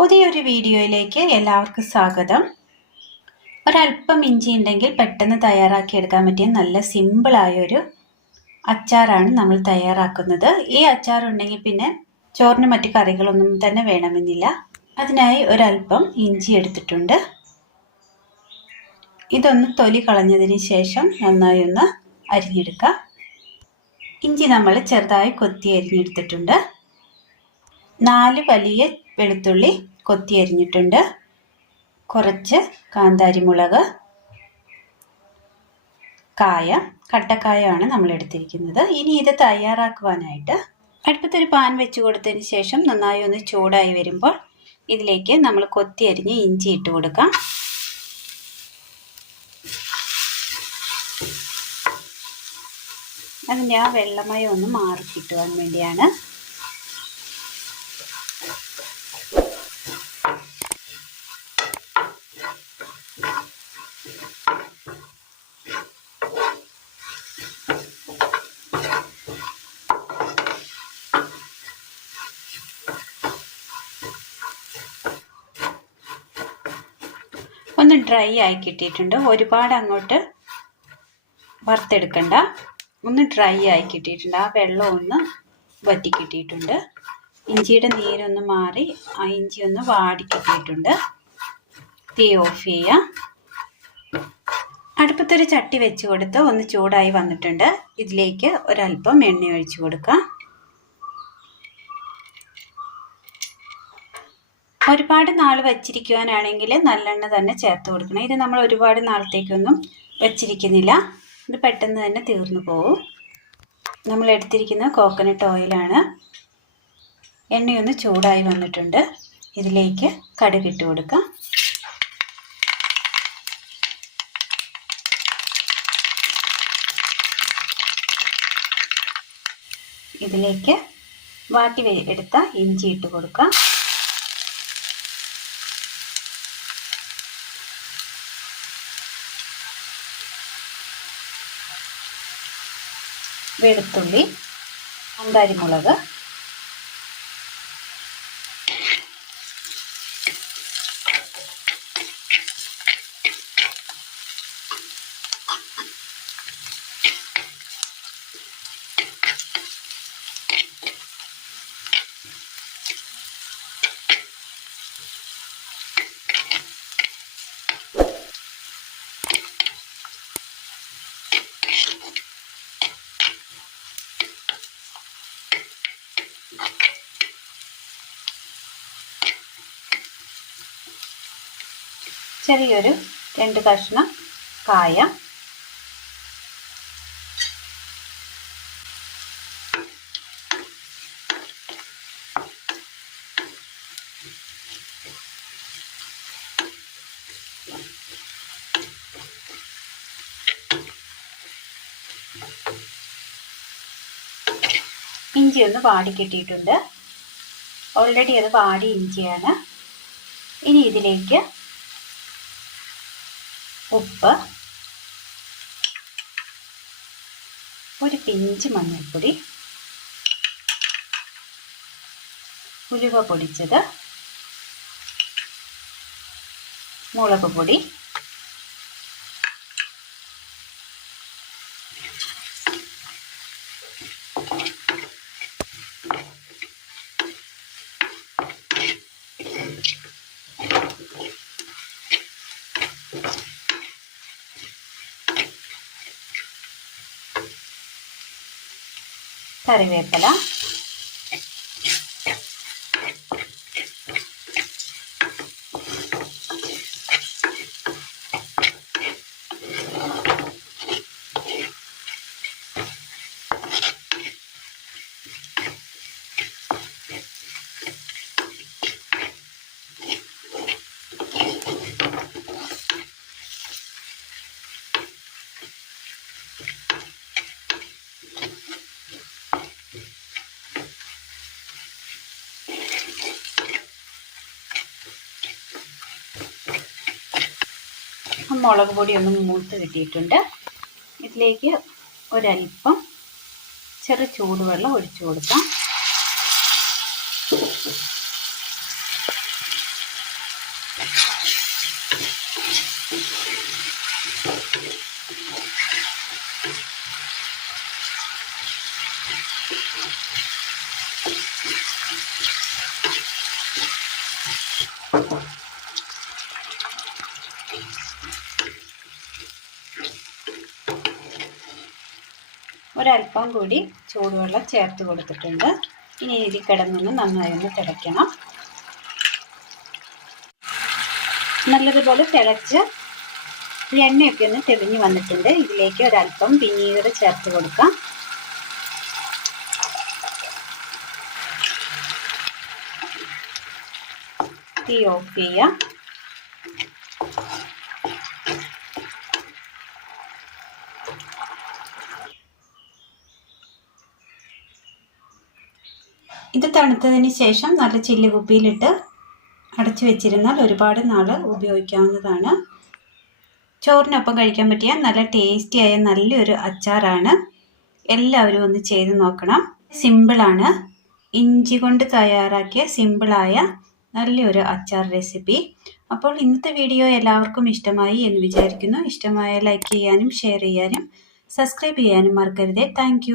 പുതിയൊരു വീഡിയോയിലേക്ക് എല്ലാവർക്കും സ്വാഗതം. ഒരല്പം ഇഞ്ചി ഉണ്ടെങ്കിൽ പെട്ടെന്ന് തയ്യാറാക്കിയെടുക്കാൻ പറ്റിയ നല്ല സിമ്പിളായൊരു അച്ചാറാണ് നമ്മൾ തയ്യാറാക്കുന്നത്. ഈ അച്ചാർ ഉണ്ടെങ്കിൽ പിന്നെ ചോറിന് മറ്റു കറികളൊന്നും തന്നെ വേണമെന്നില്ല. അതിനായി ഒരല്പം ഇഞ്ചി എടുത്തിട്ടുണ്ട്. ഇതൊന്ന് തൊലി കളഞ്ഞതിന് ശേഷം നന്നായി ഒന്ന് അരിഞ്ഞെടുക്കാം. ഇഞ്ചി നമ്മൾ ചെറുതായി കൊത്തി അരിഞ്ഞെടുത്തിട്ടുണ്ട്. 4 വലിയ വെളുത്തുള്ളി കൊത്തി അരിഞ്ഞിട്ടുണ്ട്. കുറച്ച് കാന്താരി മുളക്, കായം, കട്ടക്കായമാണ് നമ്മൾ എടുത്തിരിക്കുന്നത്. ഇനി ഇത് തയ്യാറാക്കുവാനായിട്ട് അടുപ്പത്തൊരു പാൻ വെച്ച് കൊടുത്തതിന് ശേഷം നന്നായി ഒന്ന് ചൂടായി വരുമ്പോൾ ഇതിലേക്ക് നമ്മൾ കൊത്തി അരിഞ്ഞ് ഇഞ്ചി ഇട്ട് കൊടുക്കാം. അതിൻ്റെ ആ വെള്ളമയം ഒന്ന് മാറി കിട്ടുവാൻ വേണ്ടിയാണ്. ഒന്ന് ഡ്രൈ ആയി കിട്ടിയിട്ടുണ്ട്. ഒരുപാട് അങ്ങോട്ട് വറുത്തെടുക്കണ്ട, ഒന്ന് ഡ്രൈ ആയി കിട്ടിയിട്ടുണ്ട്. ആ വെള്ളം ഒന്ന് വറ്റി കിട്ടിയിട്ടുണ്ട്. ഇഞ്ചിയുടെ നീരൊന്ന് മാറി ആ ഇഞ്ചി ഒന്ന് വാടി കിട്ടിയിട്ടുണ്ട്. തീ ഓഫ് ചെയ്യാം. അടുപ്പത്തൊരു ചട്ടി വെച്ച് കൊടുത്ത് ഒന്ന് ചൂടായി വന്നിട്ടുണ്ട്. ഇതിലേക്ക് ഒരല്പം എണ്ണ ഒഴിച്ചു കൊടുക്കാം. ഒരുപാട് നാൾ വച്ചിരിക്കുവാനാണെങ്കിൽ നല്ലെണ്ണ തന്നെ ചേർത്ത് കൊടുക്കണം. ഇത് നമ്മൾ ഒരുപാട് നാളത്തേക്കൊന്നും വച്ചിരിക്കുന്നില്ല. ഇത് പെട്ടെന്ന് തന്നെ തീർന്നു പോകും. നമ്മൾ എടുത്തിരിക്കുന്ന കോക്കനട്ട് ഓയിലാണ്. എണ്ണയൊന്ന് ചൂടായി വന്നിട്ടുണ്ട്. ഇതിലേക്ക് കടുക് ഇട്ട് കൊടുക്കാം. ഇതിലേക്ക് വാട്ടി എടുത്ത ഇഞ്ചി ഇട്ട് കൊടുക്കാം. വെളുത്തുള്ളി, കാന്താരി മുളക്, ചെറിയൊരു 2 കഷ്ണം കായം, ഇഞ്ചി ഒന്ന് വാടി കിട്ടിയിട്ടുണ്ട്. ഓൾറെഡി അത് വാടി ഇഞ്ചിയാണ്. ഇനി ഇതിലേക്ക് ഉപ്പ്, ഒരു പിഞ്ച് മഞ്ഞൾപ്പൊടി, ഉലുവ പൊടിച്ചത്, മുളക് പൊടി, കറിവേപ്പില, മുളക് പൊടി ഒന്ന് മൂത്ത് കിട്ടിയിട്ടുണ്ട്. ഇതിലേക്ക് ഒരല്പം ചെറു ചൂടുവെള്ളം ഒഴിച്ചു കൊടുക്കാം. ഒരല്പം കൂടി ചൂടുവെള്ളം ചേർത്ത് കൊടുത്തിട്ടുണ്ട്. ഇനി ഇതിൽ കിടന്നൊന്ന് നന്നായി ഒന്ന് തിളയ്ക്കണം. നല്ലതുപോലെ തിളച്ച് എണ്ണയൊക്കെ ഒന്ന് തെളിഞ്ഞ് വന്നിട്ടുണ്ട്. ഇതിലേക്ക് ഒരല്പം വിനീഗർ ചേർത്ത് കൊടുക്കാം. തീ ഓഫ് ചെയ്യാം. ഇത് തണുത്തതിന് ശേഷം നല്ല ചില്ല് കുപ്പിയിലിട്ട് അടച്ചു വെച്ചിരുന്നാൽ ഒരുപാട് നാൾ ഉപയോഗിക്കാവുന്നതാണ്. ചോറിനൊപ്പം കഴിക്കാൻ പറ്റിയ നല്ല ടേസ്റ്റിയായ നല്ലൊരു അച്ചാറാണ്. എല്ലാവരും ഒന്ന് ചെയ്ത് നോക്കണം. സിമ്പിളാണ്. ഇഞ്ചി കൊണ്ട് തയ്യാറാക്കിയ സിമ്പിളായ നല്ലൊരു അച്ചാർ റെസിപ്പി. അപ്പോൾ ഇന്നത്തെ വീഡിയോ എല്ലാവർക്കും ഇഷ്ടമായി എന്ന് വിചാരിക്കുന്നു. ഇഷ്ടമായ ലൈക്ക് ചെയ്യാനും ഷെയർ ചെയ്യാനും സബ്സ്ക്രൈബ് ചെയ്യാനും മറക്കരുതേ. താങ്ക്